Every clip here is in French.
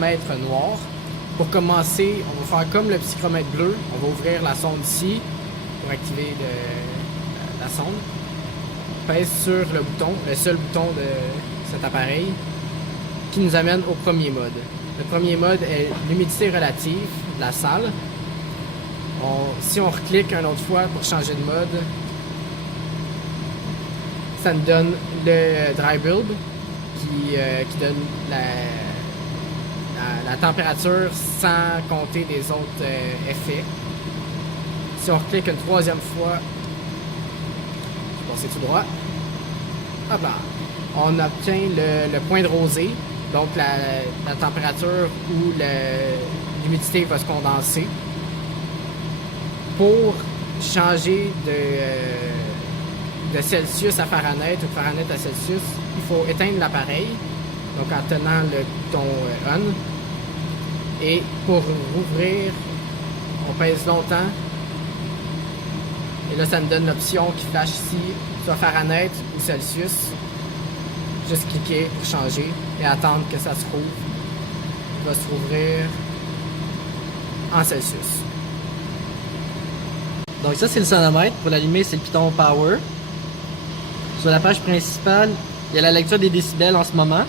psychromètre noir. Pour commencer, on va faire comme le psychromètre bleu. On va ouvrir la sonde ici pour activer la sonde. Pèse sur le bouton, le seul bouton de cet appareil, qui nous amène au premier mode. Le premier mode est l'humidité relative de la salle. Si on reclique une autre fois pour changer de mode, ça nous donne le dry bulb qui donne la température sans compter des autres effets. Si on reclique une troisième fois, je vais passer tout droit. Hop là. On obtient le point de rosée, donc la température où l'humidité va se condenser. Pour changer de Celsius à Fahrenheit ou de Fahrenheit à Celsius, il faut éteindre l'appareil, donc en tenant le bouton On. Et pour rouvrir, on pèse longtemps. Et là, ça nous donne l'option qui flash ici, soit Fahrenheit ou Celsius. Juste cliquer pour changer et attendre que ça se rouvre. Il va se rouvrir en Celsius. Donc ça, c'est le sonomètre. Pour l'allumer, c'est le piton Power. Sur la page principale, il y a la lecture des décibels en ce moment.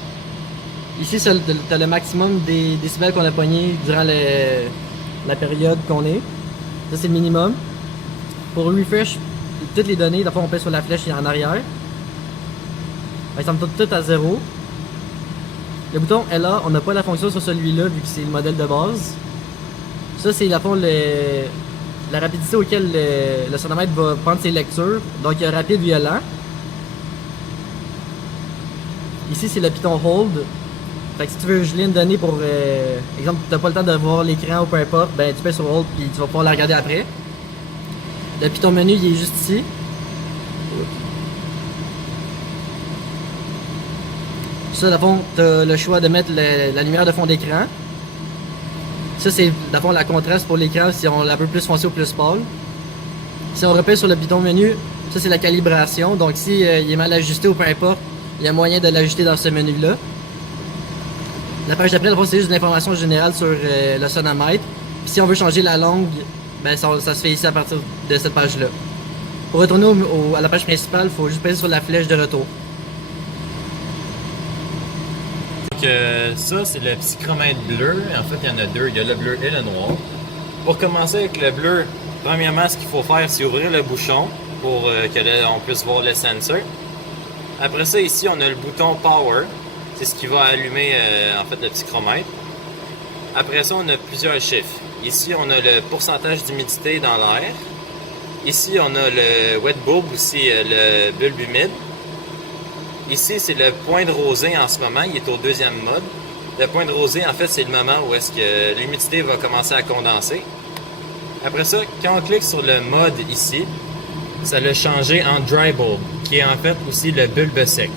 Ici, tu as le maximum des décibels qu'on a pognés durant la période qu'on est. Ça, c'est le minimum. Pour refresh toutes les données, d'abord on pèse sur la flèche en arrière. Ça me tourne tout à 0. Le bouton LA, on n'a pas la fonction sur celui-là vu que c'est le modèle de base. Ça, c'est la rapidité auquel le sonomètre va prendre ses lectures. Donc il y a rapide, violent. Ici, c'est le piton Hold. Fait que si tu veux geler une donnée pour exemple, tu n'as pas le temps de voir l'écran ou peu importe, ben tu pèses sur Hold puis tu vas pouvoir la regarder après. Le piton menu, il est juste ici. Ça, dans le fond, tu as le choix de mettre la lumière de fond d'écran. Ça, c'est dans le fond la contraste pour l'écran si on la veut plus foncé ou plus pâle. Si on repère sur le piton menu, ça c'est la calibration. Donc si il est mal ajusté ou peu importe, il y a moyen de l'ajuster dans ce menu-là. La page d'après, c'est juste de l'information générale sur le sonomètre. Puis si on veut changer la langue, ben ça se fait ici à partir de cette page-là. Pour retourner à la page principale, il faut juste peser sur la flèche de retour. Donc ça, c'est le psychromètre bleu. En fait, il y en a deux. Il y a le bleu et le noir. Pour commencer avec le bleu, premièrement, ce qu'il faut faire, c'est ouvrir le bouchon pour qu'on puisse voir le sensor. Après ça, ici, on a le bouton Power. C'est ce qui va allumer en fait le psychromètre. Après ça, on a plusieurs chiffres. Ici, on a le pourcentage d'humidité dans l'air. Ici, on a le wet bulb, aussi le bulbe humide. Ici, c'est le point de rosée en ce moment. Il est au deuxième mode. Le point de rosée, en fait, c'est le moment où est-ce que l'humidité va commencer à condenser. Après ça, quand on clique sur le mode ici, ça l'a changé en dry bulb, qui est en fait aussi le bulbe sec.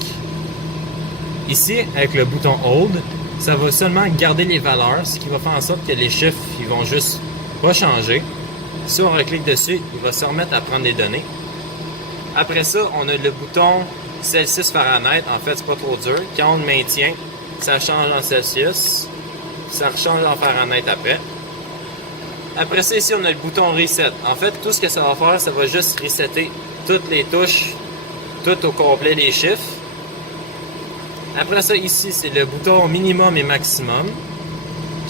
Ici, avec le bouton Hold, ça va seulement garder les valeurs, ce qui va faire en sorte que les chiffres ils vont juste pas changer. Si on reclique dessus, il va se remettre à prendre les données. Après ça, on a le bouton Celsius Fahrenheit. En fait, c'est pas trop dur. Quand on le maintient, ça change en Celsius. Ça rechange en Fahrenheit après. Après ça, ici, on a le bouton Reset. En fait, tout ce que ça va faire, ça va juste resetter toutes les touches, tout au complet les chiffres. Après ça, ici, c'est le bouton minimum et maximum.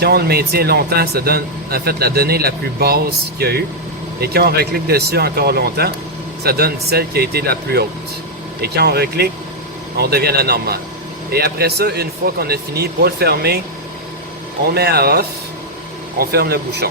Quand on le maintient longtemps, ça donne en fait la donnée la plus basse qu'il y a eu. Et quand on reclique dessus encore longtemps, ça donne celle qui a été la plus haute. Et quand on reclique, on devient la normale. Et après ça, une fois qu'on a fini, pour le fermer, on le met à off, on ferme le bouchon.